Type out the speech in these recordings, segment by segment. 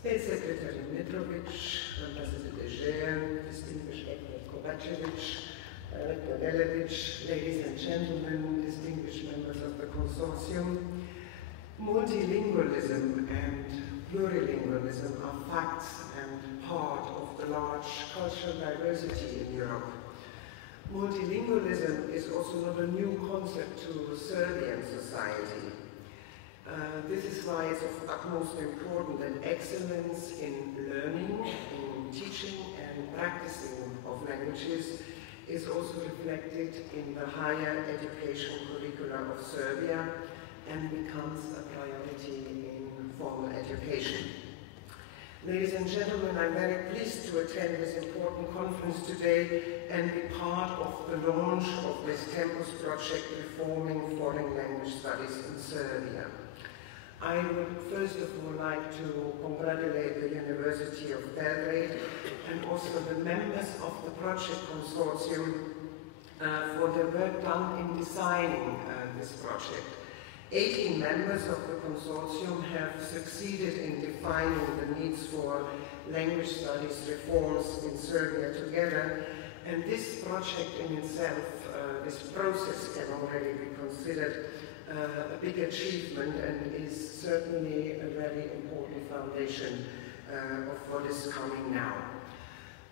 State Secretary Mitrovic, Ambassador De Gea, distinguished Edward Kovacevic, Director Delevic, ladies and gentlemen, distinguished members of the consortium, multilingualism and plurilingualism are facts and part of the large cultural diversity in Europe. Multilingualism is also not a new concept to Serbian society. This is why it's of utmost importance that excellence in learning, in teaching and practicing of languages is also reflected in the higher education curricula of Serbia and becomes a priority in formal education. Ladies and gentlemen, I'm very pleased to attend this important conference today and be part of the launch of this campus project reforming foreign language studies in Serbia. I would first of all like to congratulate the University of Belgrade and also the members of the project consortium for the work done in designing this project. 18 members of the consortium have succeeded in defining the needs for language studies reforms in Serbia together, and this project in itself, this process can already be considered a big achievement and is certainly a very important foundation of what is coming now.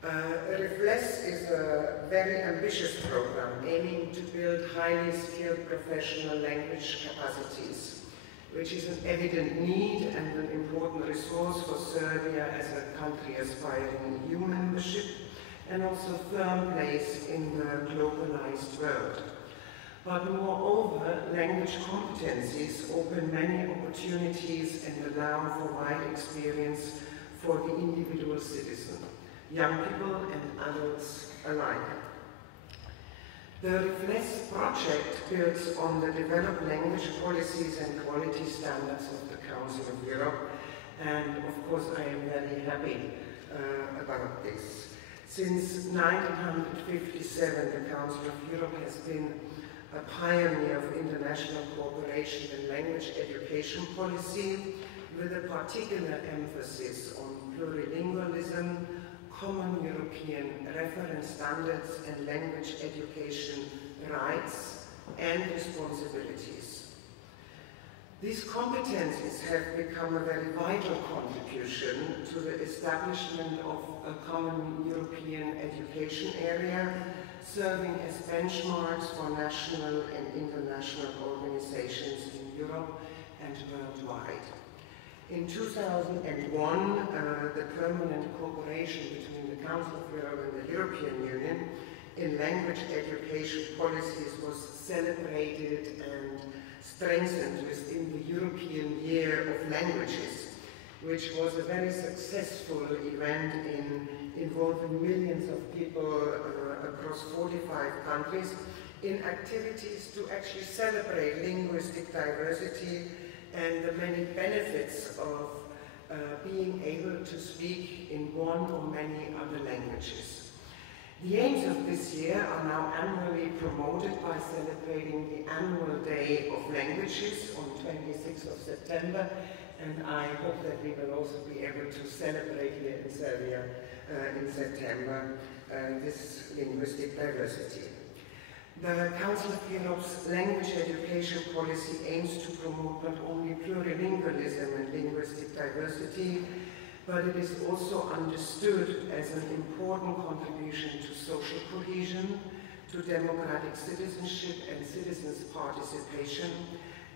REFLESS is a very ambitious program aiming to build highly skilled professional language capacities, which is an evident need and an important resource for Serbia as a country aspiring EU membership and also firm place in the globalized world. But moreover, language competencies open many opportunities and allow for wide experience for the individual citizen, young people and adults alike. The REFLESS project builds on the developed language policies and quality standards of the Council of Europe, and of course I am very happy about this. Since 1957, the Council of Europe has been a pioneer of international cooperation in language education policy, with a particular emphasis on plurilingualism, common European reference standards and language education rights and responsibilities. These competencies have become a very vital contribution to the establishment of a common European education area, serving as benchmarks for national and international organizations in Europe and worldwide. In 2001, the permanent cooperation between the Council of Europe and the European Union in language education policies was celebrated and strengthened within the European Year of Languages, which was a very successful event involving millions of people across 45 countries in activities to actually celebrate linguistic diversity and the many benefits of being able to speak in one or many other languages. The aims of this year are now annually promoted by celebrating the annual Day of Languages on 26th of September, and I hope that we will also be able to celebrate here in Serbia in September this linguistic diversity. The Council of Europe's language education policy aims to promote not only plurilingualism and linguistic diversity, but it is also understood as an important contribution to social cohesion, to democratic citizenship and citizens' participation,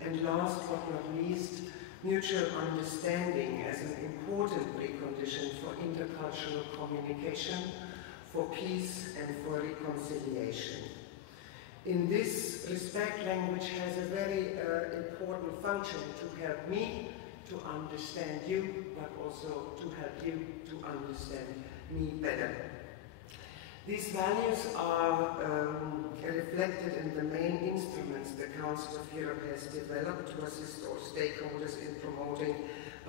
and last but not least, mutual understanding as an important precondition for intercultural communication, for peace and for reconciliation. In this respect, language has a very important function to help me to understand you, but also to help you to understand me better. These values are reflected in the main instruments the Council of Europe has developed to assist all stakeholders in promoting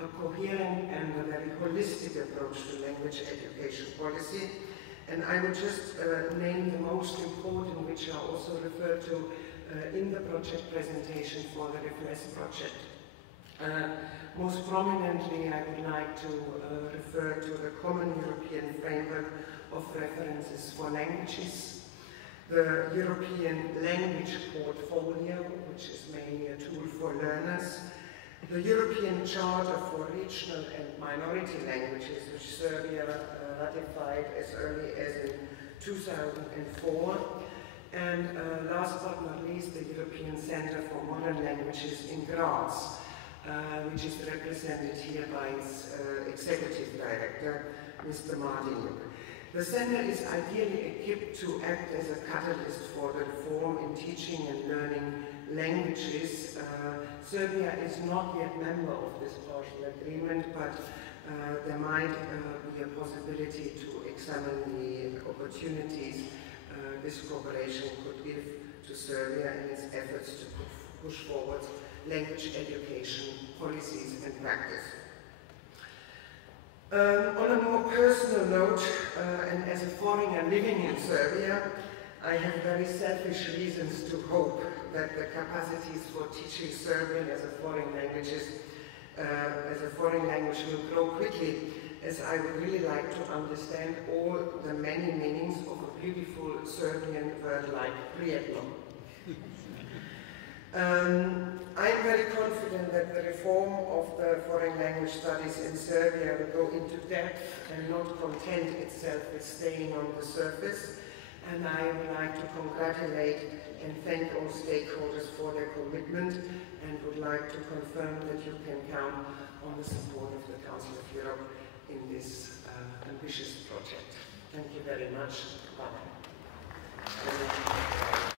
a coherent and a very holistic approach to language education policy. And I will just name the most important, which are also referred to in the project presentation for the REFLESS project. Most prominently, I would like to refer to the Common European Framework of References for Languages, the European Language Portfolio, which is mainly a tool for learners, the European Charter for Regional and Minority Languages, which Serbia ratified as early as in 2004, and last but not least, the European Center for Modern Languages in Graz, which is represented here by its executive director, Mr. Martinuk. The center is ideally equipped to act as a catalyst for the reform in teaching and learning languages. Serbia is not yet member of this partial agreement, but there might be a possibility to examine the opportunities this cooperation could give to Serbia in its efforts to push forward language education policies and practice. On a more personal note, and as a foreigner living in Serbia, I have very selfish reasons to hope that the capacities for teaching Serbian as a foreign language will grow quickly, as I would really like to understand all the many meanings of a beautiful Serbian word like prijetno. I'm very confident that the reform of the foreign language studies in Serbia will go into depth and not content itself with staying on the surface. And I would like to congratulate and thank all stakeholders for their commitment, and would like to confirm that you can count on the support of the Council of Europe in this ambitious project. Thank you very much. Bye.